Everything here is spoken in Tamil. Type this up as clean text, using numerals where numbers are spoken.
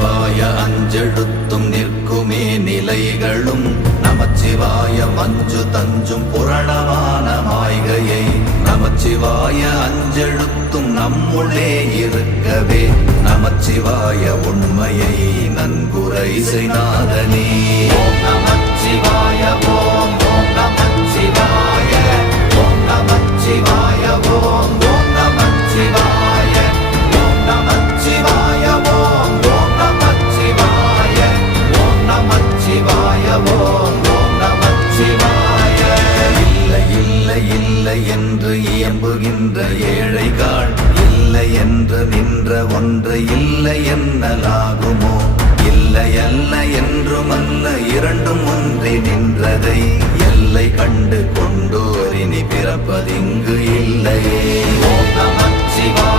நமச்சிவாய அஞ்செழுத்தும் நிற்குமே நிலைகளும் நமச்சிவாய மஞ்சு தஞ்சும் புரணமான மாய்கையை நமச்சிவாய அஞ்செழுத்தும் நம்முள்ளே இருக்கவே நமச்சிவாய உண்மையை நன்குரை செய்நாதனே. ஓம் நமச்சிவாய ஓம் ஓம் நமச்சிவாய ஓம் நமச்சிவாய ஓம் ஓம் நமச்சிவாய ஓம் நமச்சிவாய ஓம் ஓம் நமச்சிவாய ஓம் நமச்சிவாய ஓம் ஓம் நமச்சிவாய. இல்லை இல்லை இல்லை என்று இயம்புகின்ற ஏழைகாள் இல்லை என்று நின்ற ஒன்று இல்லை என்னலாகுமோ? இல்லை அல்ல என்றும் அல்ல இரண்டும் ஒன்றி நின்றதை எல்லை கண்டு கொண்டோர் இனி பிறப்பதிங்கு இல்லையே. ஓம் நமச்சிவாய